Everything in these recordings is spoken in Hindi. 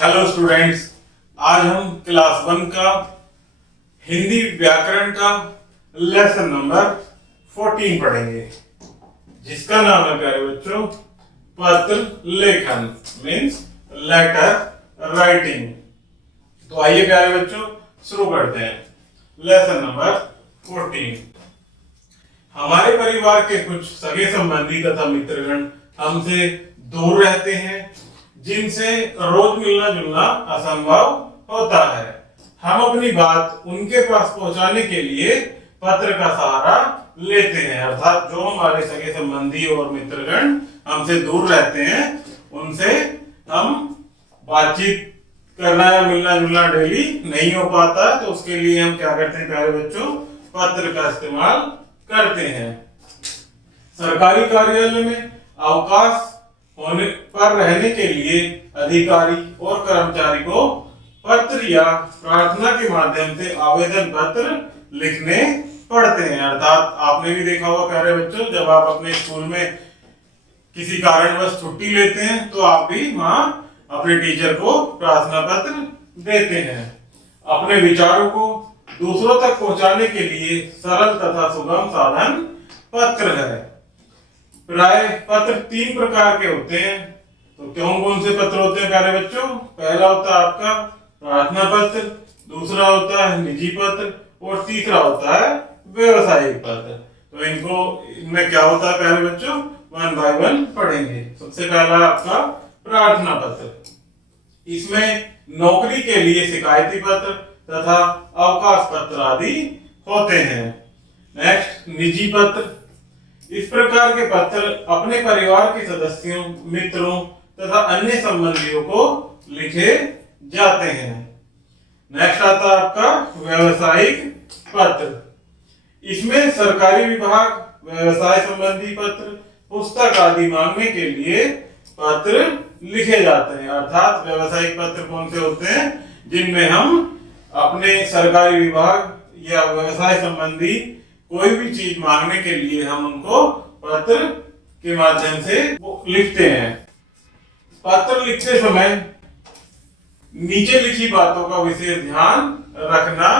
हेलो स्टूडेंट्स, आज हम क्लास 1 का हिंदी व्याकरण का लेसन नंबर 14 पढ़ेंगे, जिसका नाम है प्यारे बच्चों पत्र लेखन मीन्स लेटर राइटिंग। तो आइए प्यारे बच्चों शुरू करते हैं लेसन नंबर 14। हमारे परिवार के कुछ सगे संबंधी तथा मित्रगण हमसे दूर रहते हैं, जिनसे रोज मिलना जुलना असंभव होता है। हम अपनी बात उनके पास पहुंचाने के लिए पत्र का सहारा लेते हैं, अर्थात जो हमारे सगे संबंधी और मित्रगण हमसे दूर रहते हैं उनसे हम बातचीत करना या मिलना जुलना डेली नहीं हो पाता, तो उसके लिए हम क्या करते हैं प्यारे बच्चों, पत्र का इस्तेमाल करते हैं। सरकारी कार्यालय में अवकाश होने पर रहने के लिए अधिकारी और कर्मचारी को पत्र या प्रार्थना के माध्यम से आवेदन पत्र लिखने पड़ते हैं। अर्थात आपने भी देखा होगा प्यारे बच्चों, जब आप अपने स्कूल में किसी कारणवश छुट्टी लेते हैं तो आप भी वहां अपने टीचर को प्रार्थना पत्र देते हैं। अपने विचारों को दूसरों तक पहुंचाने के लिए सरल तथा सुगम साधन पत्र है। प्राय पत्र 3 प्रकार के होते हैं। तो कौन कौन से पत्र होते हैं प्यारे बच्चों? पहला होता है आपका प्रार्थना पत्र, दूसरा होता है निजी पत्र और तीसरा होता है व्यवसायिक पत्र। तो इनमें क्या होता है प्यारे बच्चों, 1 बाय 1 पढ़ेंगे। सबसे पहला आपका प्रार्थना पत्र। इसमें नौकरी के लिए शिकायती पत्र तथा अवकाश पत्र आदि होते हैं। नेक्स्ट, निजी पत्र। इस प्रकार के पत्र अपने परिवार के सदस्यों, मित्रों तथा अन्य संबंधियों को लिखे जाते हैं। नेक्स्ट आता है आपका व्यवसायिक पत्र। इसमें सरकारी विभाग, व्यवसाय संबंधी पत्र, पुस्तक आदि मांगने के लिए पत्र लिखे जाते हैं। अर्थात व्यवसायिक पत्र कौन से होते हैं? जिनमें हम अपने सरकारी विभाग या व्यवसाय संबंधी कोई भी चीज मांगने के लिए हम उनको पत्र के माध्यम से लिखते हैं। पत्र लिखते समय नीचे लिखी बातों का विशेष ध्यान रखना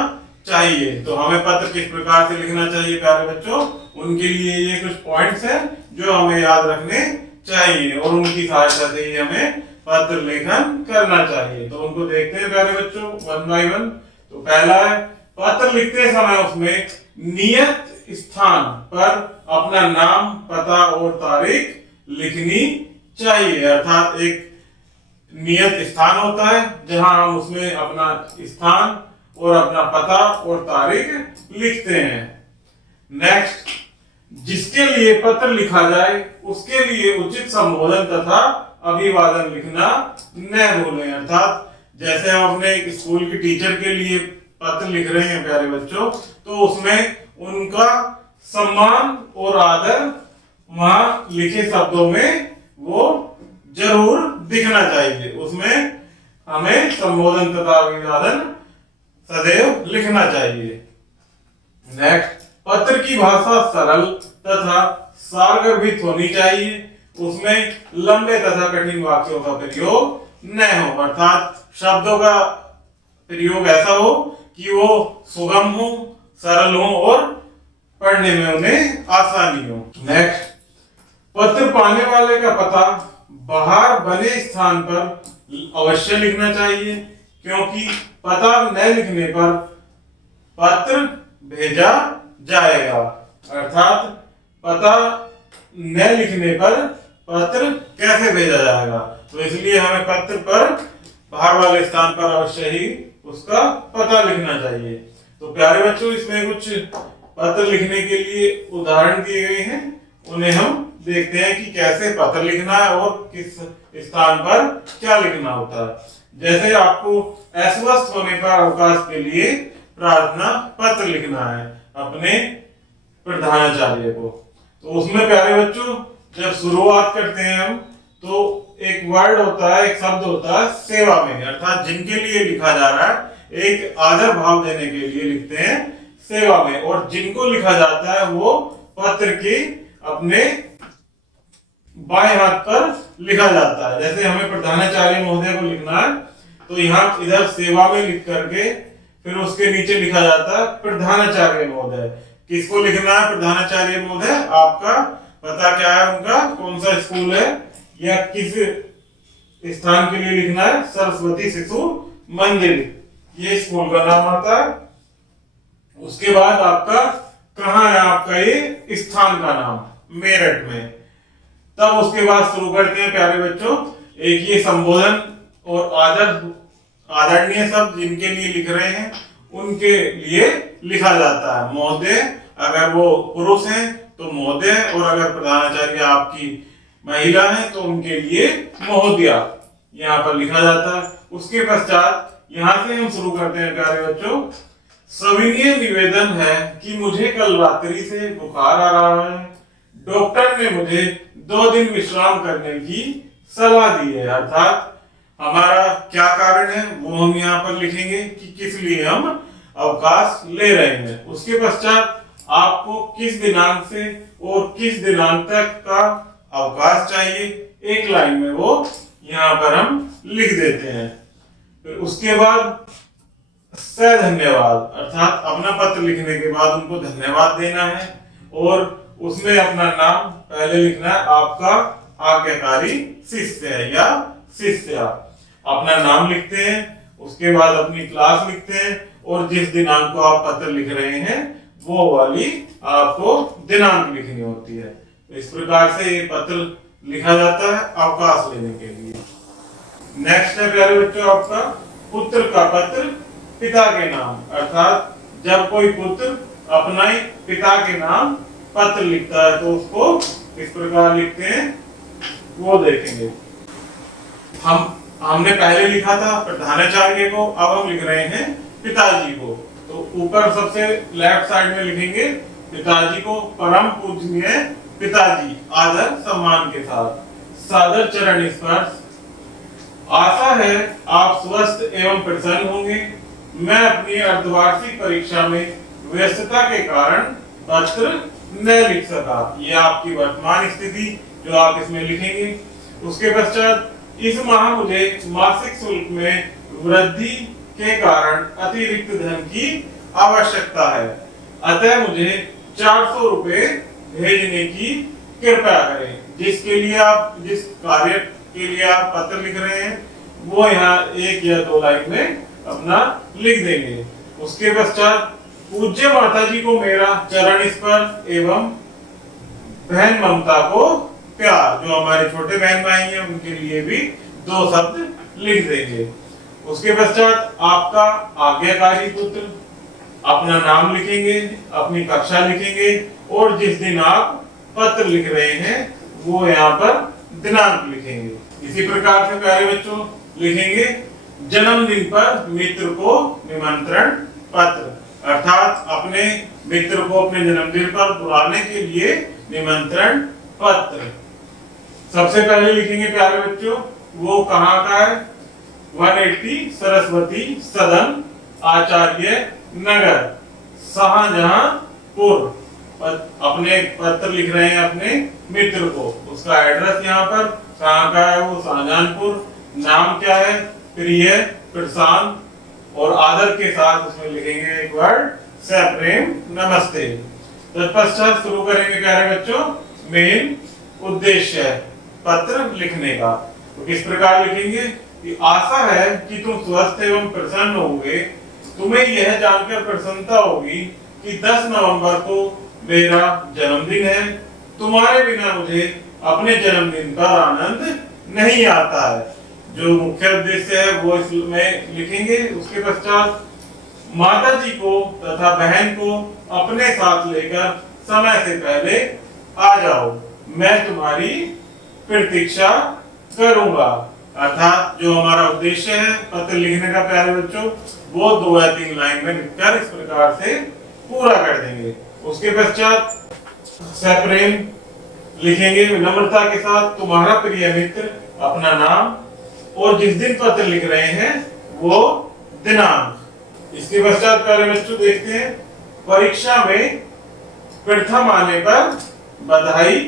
चाहिए। तो हमें पत्र किस प्रकार से लिखना चाहिए प्यारे बच्चों, उनके लिए ये कुछ पॉइंट्स हैं जो हमें याद रखने चाहिए और उनकी सहायता से ही हमें पत्र लेखन करना चाहिए। तो उनको देखते हैं प्यारे बच्चों 1 बाय 1। तो पहला है, पत्र लिखते समय उसमें नियत स्थान पर अपना नाम, पता और तारीख लिखनी चाहिए। अर्थात एक नियत स्थान होता है जहां हम उसमें अपना स्थान और अपना पता और तारीख लिखते हैं। नेक्स्ट, जिसके लिए पत्र लिखा जाए उसके लिए उचित संबोधन तथा अभिवादन लिखना न भूलें। अर्थात जैसे हम अपने स्कूल के टीचर के लिए पत्र लिख रहे हैं प्यारे बच्चों, तो उसमें उनका सम्मान और आदर वहां लिखे शब्दों में वो जरूर दिखना चाहिए। उसमें हमें संबोधन तथा अभिवादन सदैव लिखना चाहिए। नेक्स्ट, पत्र की भाषा सरल तथा सारगर्भित होनी चाहिए। उसमें लंबे तथा कठिन वाक्यों का प्रयोग न हो। अर्थात शब्दों का प्रयोग ऐसा हो कि वो सुगम हो, सरल हो और पढ़ने में उन्हें आसानी हो। नेक्स्ट, पत्र पाने वाले का पता बाहर बने स्थान पर अवश्य लिखना चाहिए, क्योंकि पता न लिखने पर पत्र भेजा जाएगा। अर्थात पता न लिखने पर पत्र कैसे भेजा जाएगा, तो इसलिए हमें पत्र पर बाहर वाले स्थान पर अवश्य ही उसका पता लिखना चाहिए। तो प्यारे बच्चों, इसमें कुछ पत्र लिखने के लिए उदाहरण दिए गए हैं, उन्हें हम देखते हैं कि कैसे पत्र लिखना है और किस स्थान पर क्या लिखना होता है। जैसे आपको अस्वस्थ होने पर अवकाश के लिए प्रार्थना पत्र लिखना है अपने प्रधानाचार्य को। तो उसमें प्यारे बच्चों जब शुरुआत करते हैं हम, तो एक वर्ड होता है, एक शब्द होता है सेवा में। अर्थात जिनके लिए लिखा जा रहा है एक आदर भाव देने के लिए लिखते हैं सेवा में, और जिनको लिखा जाता है वो पत्र के अपने बाएं हाथ पर लिखा जाता है। जैसे हमें प्रधानाचार्य महोदय को लिखना है तो यहाँ इधर सेवा में लिख करके फिर उसके नीचे लिखा जाता है प्रधानाचार्य महोदय। किसको लिखना है? प्रधानाचार्य महोदय। आपका पता क्या है उनका, कौन सा स्कूल है या किस स्थान के लिए लिखना है? सरस्वती शिशु मंदिर, ये स्कूल का नाम आता है। उसके बाद आपका कहाँ है? आपका ये स्थान का नाम मेरठ में। तब उसके बाद शुरू करते हैं प्यारे बच्चों, एक ये संबोधन और आदरणीय शब्द जिनके लिए लिख रहे हैं उनके लिए लिखा जाता है महोदय। अगर वो पुरुष हैं तो महोदय, और अगर प्रधानाचार्य आपकी महिला है तो उनके लिए महोदया यहाँ पर लिखा जाता है। उसके पश्चात यहाँ से हम शुरू करते हैं प्यारे बच्चों। सविनय निवेदन है कि मुझे कल रात्रि से बुखार आ रहा है। डॉक्टर ने मुझे 2 दिन विश्राम करने की सलाह दी है। अर्थात हमारा क्या कारण है वो हम यहाँ पर लिखेंगे कि किस लिए हम अवकाश ले रहे हैं। उसके पश्चात आपको किस दिनांक से और किस दिनांक तक का अवकाश चाहिए, एक लाइन में वो यहाँ पर हम लिख देते हैं। फिर उसके बाद धन्यवाद, अर्थात अपना पत्र लिखने के बाद उनको धन्यवाद देना है और उसमें अपना नाम पहले लिखना है। आपका आज्ञाकारी शिष्य है या शिष्या, अपना नाम लिखते हैं। उसके बाद अपनी क्लास लिखते हैं और जिस दिनांक को आप पत्र लिख रहे हैं वो वाली आपको दिनांक लिखनी होती है। तो इस प्रकार से ये पत्र लिखा जाता है अवकाश लेने के लिए। नेक्स्ट है प्यारे बच्चों आपका पुत्र का पत्र पिता के नाम, अर्थात जब कोई पुत्र अपने पिता के नाम पत्र लिखता है तो उसको इस प्रकार लिखते हैं, वो देखेंगे। हमने पहले लिखा था प्रधानाचार्य को, अब हम लिख रहे हैं पिताजी को। तो ऊपर सबसे लेफ्ट साइड में लिखेंगे पिताजी को, परम पूजनीय पिताजी, आदर सम्मान के साथ सादर चरण स्पर्श। आशा है आप स्वस्थ एवं प्रसन्न होंगे। मैं अपनी अर्धवार्षिक परीक्षा में व्यस्तता के कारण पत्र न लिख सका। ये आपकी वर्तमान स्थिति जो आप इसमें लिखेंगे। उसके पश्चात इस माह मुझे मासिक शुल्क में वृद्धि के कारण अतिरिक्त धन की आवश्यकता है, अतः मुझे 400 रुपए भेजने की कृपया करें। जिस कार्य के लिए आप पत्र लिख रहे हैं वो यहाँ 1 या 2 लाइन में अपना लिख देंगे। उसके पश्चात पूज्य माता जी को मेरा चरण स्पर्श एवं बहन ममता को प्यार, जो हमारे छोटे बहन भाई हैं उनके लिए भी 2 शब्द लिख देंगे। उसके पश्चात आपका आज्ञाकारी पुत्र, अपना नाम लिखेंगे, अपनी कक्षा लिखेंगे और जिस दिन आप पत्र लिख रहे हैं वो यहाँ पर दिनांक लिखेंगे। इसी प्रकार से प्यारे बच्चों लिखेंगे जन्मदिन पर मित्र को निमंत्रण पत्र, अर्थात अपने मित्र को अपने जन्मदिन पर बुलाने के लिए निमंत्रण पत्र। सबसे पहले लिखेंगे प्यारे बच्चों वो कहाँ का है? 180 सरस्वती सदन, आचार्य नगर, शाहजहांपुर। अपने पत्र लिख रहे हैं अपने मित्र को, उसका एड्रेस यहाँ पर कहाँ का है? वो शाहजहांपुर। नाम क्या है? प्रिय, प्रशांत, और आदर के साथ उसमें लिखेंगे एक वर्ड सप्रेम नमस्ते। तत्पश्चात शुरू करेंगे प्यारे बच्चों मेन उद्देश्य पत्र लिखने का। तो किस प्रकार लिखेंगे कि आशा है कि तुम स्वस्थ एवं प्रसन्न होंगे। तुम्हें यह जानकर प्रसन्नता होगी कि 10 नवंबर को मेरा जन्मदिन है। तुम्हारे बिना मुझे अपने जन्मदिन का आनंद नहीं आता है। जो मुख्य उद्देश्य है वो इसमें लिखेंगे। उसके पश्चात माता जी को तथा बहन को अपने साथ लेकर समय से पहले आ जाओ, मैं तुम्हारी प्रतीक्षा करूंगा। अर्थात जो हमारा उद्देश्य है पत्र लिखने का प्यारे बच्चों वो 2 या 3 लाइन में लिखकर इस प्रकार से पूरा कर देंगे। उसके पश्चात सप्रेम लिखेंगे विनम्रता के साथ तुम्हारा प्रिय मित्र, अपना नाम और जिस दिन पत्र लिख रहे हैं वो दिनांक। इसके पश्चात प्यारे बच्चों देखते हैं परीक्षा में प्रथम आने पर बधाई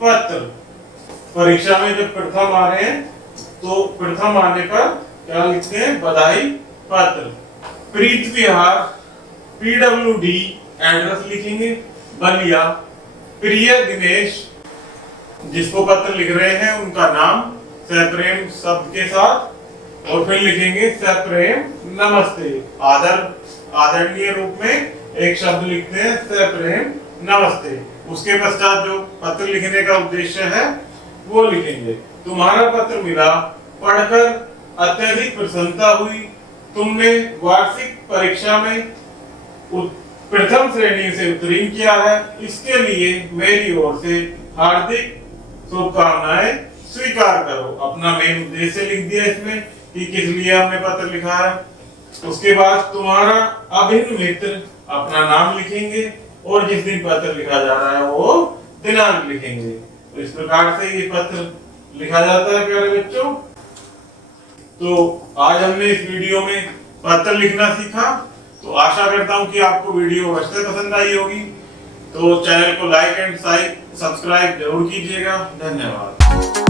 पत्र। परीक्षा में जब प्रथम आ रहे हैं तो प्रथम आने पर क्या लिखते हैं? बधाई पत्र। प्रीत विहार PWD एड्रेस लिखेंगे बलिया। प्रिय दिनेश जिसको पत्र लिख रहे हैं उनका नाम सप्रेम शब्द के साथ, और फिर लिखेंगे सप्रेम नमस्ते। आदरणीय रूप में एक शब्द लिखते हैं सप्रेम नमस्ते। उसके पश्चात जो पत्र लिखने का उद्देश्य है वो लिखेंगे। तुम्हारा पत्र मिला, पढ़कर अत्यधिक प्रसन्नता हुई। तुमने वार्षिक परीक्षा में प्रथम श्रेणी से उत्तीर्ण किया है, इसके लिए मेरी ओर से हार्दिक शुभकामनाएं स्वीकार करो। अपना मेन उद्देश्य लिख दिया इसमें कि किस लिए हमने पत्र लिखा है। उसके बाद तुम्हारा अभिन्न मित्र अपना नाम लिखेंगे और जिस दिन पत्र लिखा जा रहा है वो दिनांक लिखेंगे। तो इस प्रकार से ये पत्र लिखा जाता है प्यारे बच्चों। तो आज हमने इस वीडियो में पत्र लिखना सीखा। तो आशा करता हूं कि आपको वीडियो अवश्य पसंद आई होगी। तो चैनल को लाइक एंड सब्सक्राइब जरूर कीजिएगा। धन्यवाद।